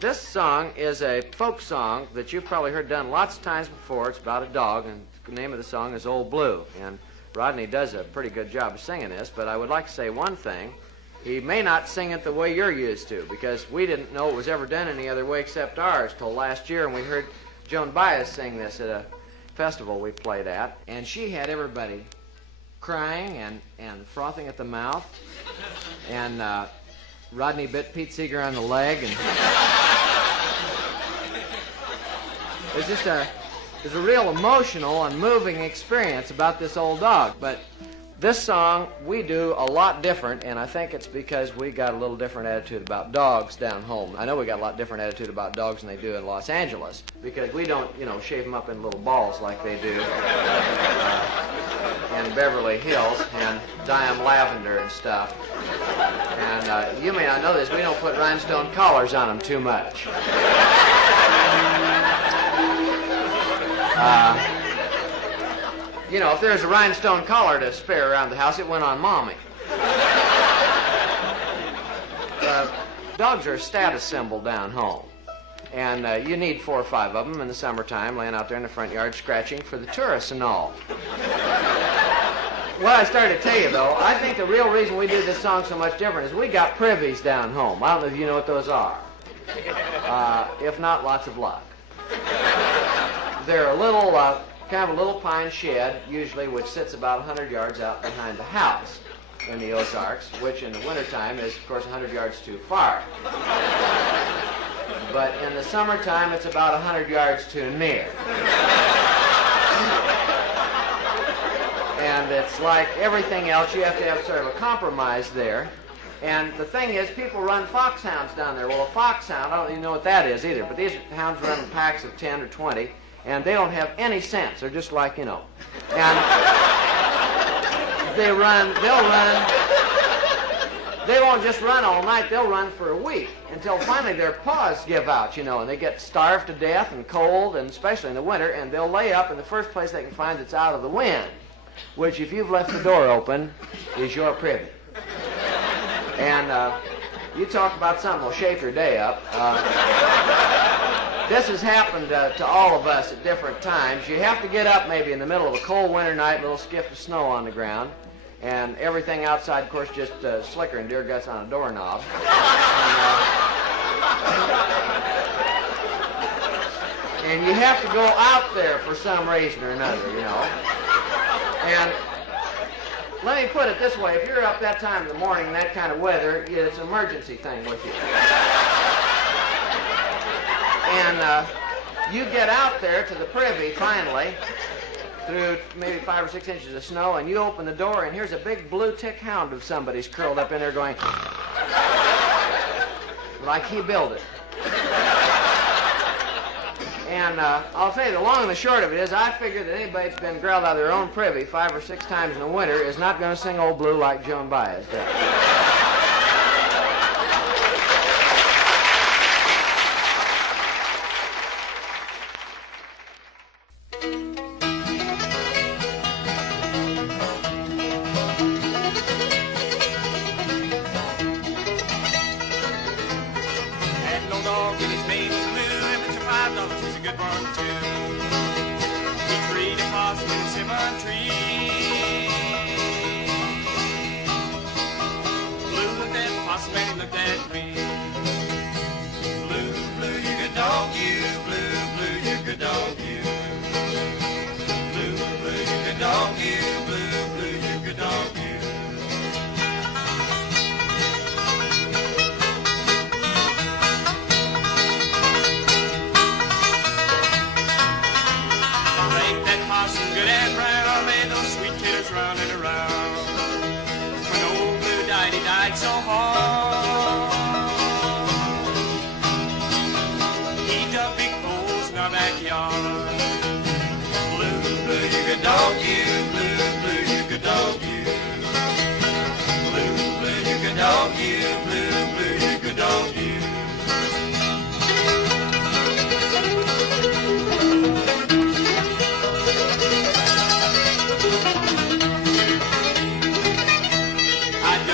This song is a folk song that you've probably heard done lots of times before. It's about a dog, and the name of the song is Old Blue. And Rodney does a pretty good job of singing this, but I would like to say one thing. He may not sing it the way you're used to, because we didn't know it was ever done any other way except ours till last year, and we heard Joan Baez sing this at a festival we played at, and she had everybody crying and frothing at the mouth, and Rodney bit Pete Seeger on the leg, and there's a real emotional and moving experience about this old dog. But this song we do a lot different, and I think it's because we got a little different attitude about dogs down home. I know we got a lot different attitude about dogs than they do in Los Angeles, because we don't, shave them up in little balls like they do in Beverly Hills and dye them lavender and stuff. And you may not know this, we don't put rhinestone collars on them too much. If there's a rhinestone collar to spare around the house, it went on Mommy. Dogs are a status symbol down home. And you need 4 or 5 of them in the summertime, laying out there in the front yard scratching for the tourists and all. What I started to tell you, though, I think the real reason we did this song so much different is we got privies down home. I don't know if you know what those are. If not, lots of luck. They're a little, kind of a little pine shed, usually, which sits about 100 yards out behind the house in the Ozarks, which in the wintertime is, of course, 100 yards too far. But in the summertime, it's about 100 yards too near. And it's like everything else, you have to have sort of a compromise there. And the thing is, people run foxhounds down there. Well, a foxhound, I don't even know what that is either, but these hounds run in packs of 10 or 20, and they don't have any sense. They're just like, And they'll run. They won't just run all night, they'll run for a week until finally their paws give out, and they get starved to death and cold, and especially in the winter, and they'll lay up in the first place they can find that's out of the wind, which, if you've left the door open, is your privy. And you talk about something that'll shake your day up. This has happened to all of us at different times. You have to get up maybe in the middle of a cold winter night, a little skiff of snow on the ground, and everything outside, of course, just slicker and deer guts on a doorknob. And you have to go out there for some reason or another, And let me put it this way, if you're up that time in the morning in that kind of weather, it's an emergency thing with you. And you get out there to the privy finally, through maybe 5 or 6 inches of snow, and you open the door, and here's a big blue tick hound of somebody's curled up in there going, like he built it. And I'll tell you, the long and the short of it is, I figure that anybody that's been growled out of their own privy 5 or 6 times in the winter is not going to sing Old Blue like Joan Baez does.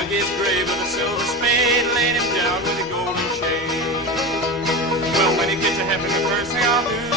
His grave with a silver spade, laid him down with a golden shade. happen, the first thing I'll do